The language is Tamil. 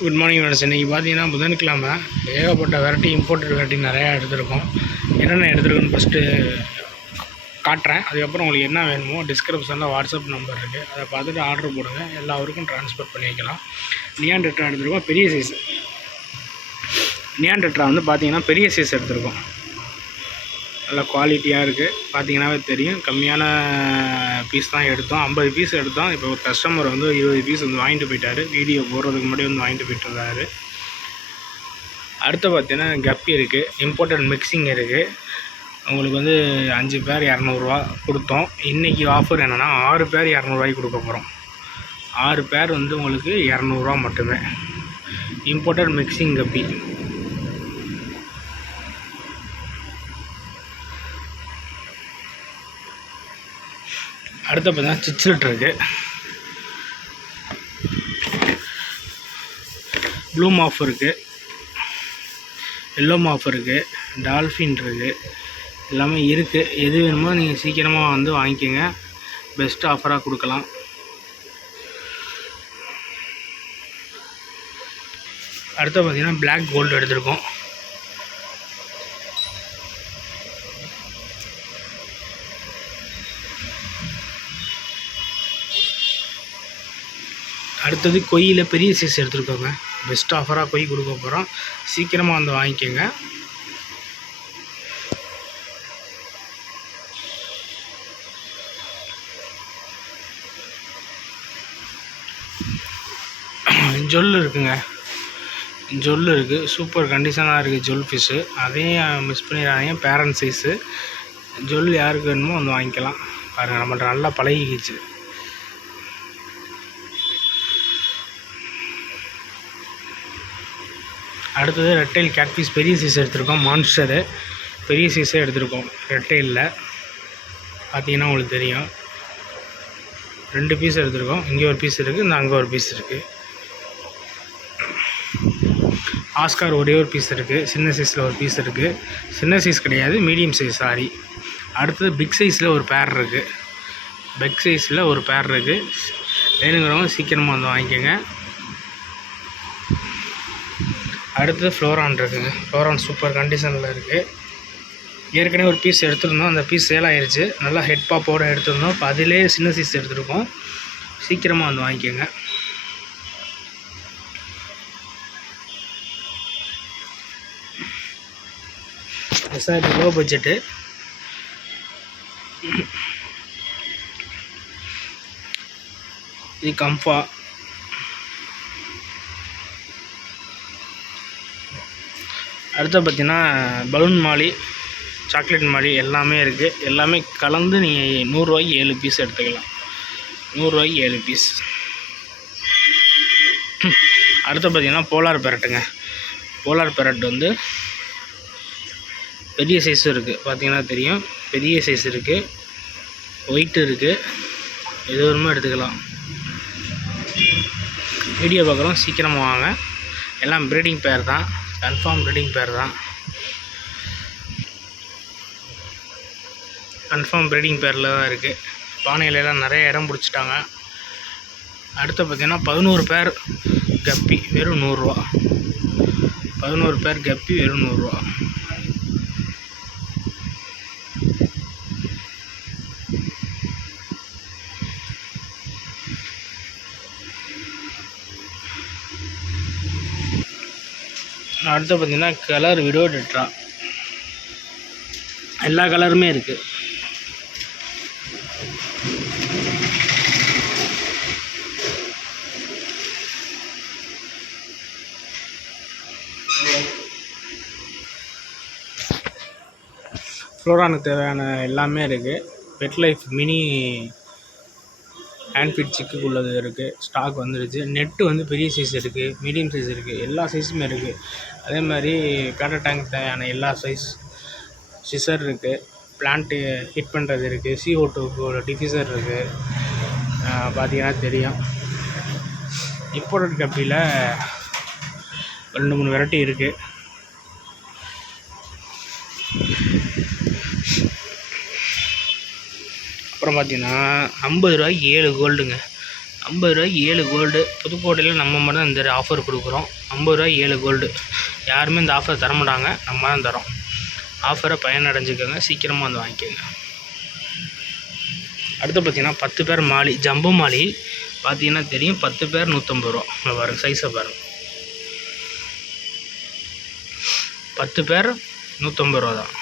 Good morning friends. இன்றைக்கி பார்த்தீங்கன்னா புதன்கிழமை ஏகப்பட்ட வெரைட்டி இம்போர்ட்டட் வெரைட்டி நிறையா எடுத்திருக்கோம். என்னென்ன எடுத்துருக்குன்னு ஃபஸ்ட்டு காட்டுறேன். அதுக்கப்புறம் உங்களுக்கு என்ன வேணுமோ டிஸ்கிரிப்ஷனில் வாட்ஸ்அப் நம்பர் இருக்குது, அதை பார்த்துட்டு ஆர்டர் போடுங்க. எல்லா ஊருக்கும் ட்ரான்ஸ்ஃபர் பண்ணி வைக்கலாம். நியான் டெட்ரா எடுத்துருக்கோம், பெரிய சைஸ். நியான் டெட்ரா வந்து பார்த்தீங்கன்னா பெரிய சைஸ் எடுத்திருக்கோம். நல்ல குவாலிட்டியாக இருக்குது, பார்த்தீங்கன்னாவே தெரியும். கம்மியான பீஸ் தான் எடுத்தோம், 50 பீஸ் எடுத்தோம். இப்போ ஒரு கஸ்டமர் வந்து 20 பீஸ் வந்து வாங்கிட்டு போயிட்டார். வீடியோ போடுறதுக்கு முன்னாடி வந்து வாங்கிட்டு போயிட்டு இருந்தார். அடுத்து பார்த்தீங்கன்னா கப்பி இருக்குது, இம்போர்ட்டட் மிக்சிங் இருக்குது. உங்களுக்கு வந்து 5 பேர் 200 கொடுத்தோம். இன்றைக்கி ஆஃபர் என்னென்னா 6 பேர் 200 கொடுக்க போகிறோம். 6 பேர் வந்து உங்களுக்கு 200 மட்டுமே. இம்போர்ட்டட் மிக்சிங் கப்பி. அடுத்து பார்த்தீங்கன்னா சிச்சில்ட் இருக்குது, ப்ளூ மாஃப் இருக்குது, எல்லோ மாஃப் இருக்குது, டால்ஃபின் இருக்குது. எல்லாமே இருக்குது. எது வேணுமோ நீங்கள் சீக்கிரமாக வந்து வாங்கிக்கோங்க. பெஸ்ட் ஆஃபராக கொடுக்கலாம். அடுத்து பார்த்தீங்கன்னா பிளாக் கோல்டு எடுத்திருக்கோம். அடுத்தது கொய்யில் பெரிய சைஸ் எடுத்துருக்கோங்க. பெஸ்ட் ஆஃபராக கொய் கொடுக்க போகிறோம். சீக்கிரமாக வந்து வாங்கிக்கோங்க. ஜொல் இருக்குங்க, ஜொல் இருக்குது. சூப்பர் கண்டிஷனாக இருக்குது ஜொல் ஃபிஷ்ஷு. அதையும் மிஸ் பண்ணிடாதீங்க. பேரண்ட் சைஸு ஜொல் யாருக்கு வேணுமோ வந்து வாங்கிக்கலாம். பாருங்கள், நம்மள்ட்ட நல்லா பழகிக்கிச்சு. அடுத்தது ரெட்டைல் கேட்ஃபிஷ் பெரிய சைஸ் எடுத்திருக்கோம். மான்ஸ்டரு பெரிய சைஸே எடுத்திருக்கோம். ரெட்டைலில் பார்த்தீங்கன்னா உங்களுக்கு தெரியும். 2 பீஸ் எடுத்திருக்கோம். இங்கே ஒரு பீஸ் இருக்குது, இந்த அங்கே ஒரு பீஸ் இருக்குது. ஆஸ்கார் ஒரே ஒரு பீஸ் இருக்குது. சின்ன சைஸில் ஒரு பீஸ் இருக்குது. சின்ன சைஸ் கிடையாது, மீடியம் சைஸ், சாரி. அடுத்தது பிக் சைஸில் ஒரு பேர் இருக்குது. பிக் சைஸில் ஒரு பேர் இருக்குது. வேணுங்கிறவங்க சீக்கிரமாக வந்து வாங்கிக்கோங்க. அடுத்தது ஃப்ளோரான் இருக்குங்க. ஃப்ளோரான் சூப்பர் கண்டிஷனில் இருக்குது. ஏற்கனவே ஒரு பீஸ் எடுத்துருந்தோம், அந்த பீஸ் சேல் ஆயிடுச்சு. நல்லா ஹெட் பாப்போடு எடுத்துருந்தோம். இப்போ அதிலே சின்ன சைஸ் எடுத்துருக்கோம். சீக்கிரமாக வந்து வாங்கிக்கோங்க. Sir low budget. இது கம்ஃபா. அடுத்து பார்த்திங்கன்னா பலூன் மாலி, சாக்லேட் மாலி எல்லாமே இருக்குது. எல்லாமே கலந்து நீங்கள் 100 ரூபாய்க்கு 7 பீஸ் எடுத்துக்கலாம். 100 ரூபாய்க்கு 7 பீஸ். அடுத்து பார்த்திங்கன்னா போலார் பேரட்டுங்க. போலார் பேரட் வந்து பெரிய சைஸும் இருக்குது, பார்த்திங்கன்னா தெரியும். பெரிய சைஸ் இருக்குது, ஒயிட் இருக்குது. எது வேணுமோ எடுத்துக்கலாம். வீடியோ பார்க்குறோம், சீக்கிரமாக வாங்க. எல்லாம் ப்ரீடிங் பேர் தான், கன்ஃபார்ம் ப்ரீடிங் பேர் தான். கன்ஃபார்ம் ப்ரீடிங் பேரில் தான் இருக்குது. பானையிலலாம் நிறைய இடம் பிடிச்சிட்டாங்க. அடுத்து பார்த்திங்கன்னா 11 பேர் கப்பி வெறும் 100 ரூபா. 11 பேர் கப்பி வெறும் 100 ரூபா. அடுத்து பார்த்திங்கன்னா கலர் விடோ டெட்ரா. எல்லா கலருமே இருக்குது. ஃப்ளோரானுக்கு தேவையான எல்லாமே இருக்குது. பெட் லைஃப் மினி ஹேண்ட்ஃபிட் சிக்குக்கு உள்ளது இருக்குது. ஸ்டாக் வந்துடுச்சு. நெட்டு வந்து பெரிய சைஸ் இருக்குது, மீடியம் சைஸ் இருக்குது, எல்லா சைஸுமே இருக்குது. அதே மாதிரி பேட்டர் டேங்க் தேவையான எல்லா சைஸ் சிசர் இருக்குது. பிளான்ட்டு ஹிட் பண்ணுறது இருக்குது. CO2 டிஃப்யூசர் இருக்குது. பார்த்தீங்கன்னா தெரியும். இம்போர்ட்டட் கப்பியில் 2-3 வெரைட்டி இருக்குது. அப்புறம் பார்த்தீங்கன்னா 50 ரூபாய்க்கு 7 கோல்டுங்க. 50 ரூபாய்க்கு 7 கோல்டு. புதுக்கோட்டையில் நம்ம மட்டும் தான் இந்த ஆஃபர் கொடுக்குறோம். 50 ரூபாய்க்கு 7 கோல்டு. யாருமே இந்த ஆஃபர் தர மாட்டாங்க, நம்ம தான் தரோம். ஆஃபரை பயனடைஞ்சிக்கோங்க, சீக்கிரமாக வந்து வாங்கிக்கோங்க. அடுத்து பார்த்திங்கன்னா 10 பேர் மாலி, ஜம்பு மாலி பார்த்தீங்கன்னா தெரியும். 10 பேர் 150 ரூபா. பாருங்கள் சைஸை பாருங்கள். 10 பேர் 150 ரூபா தான்.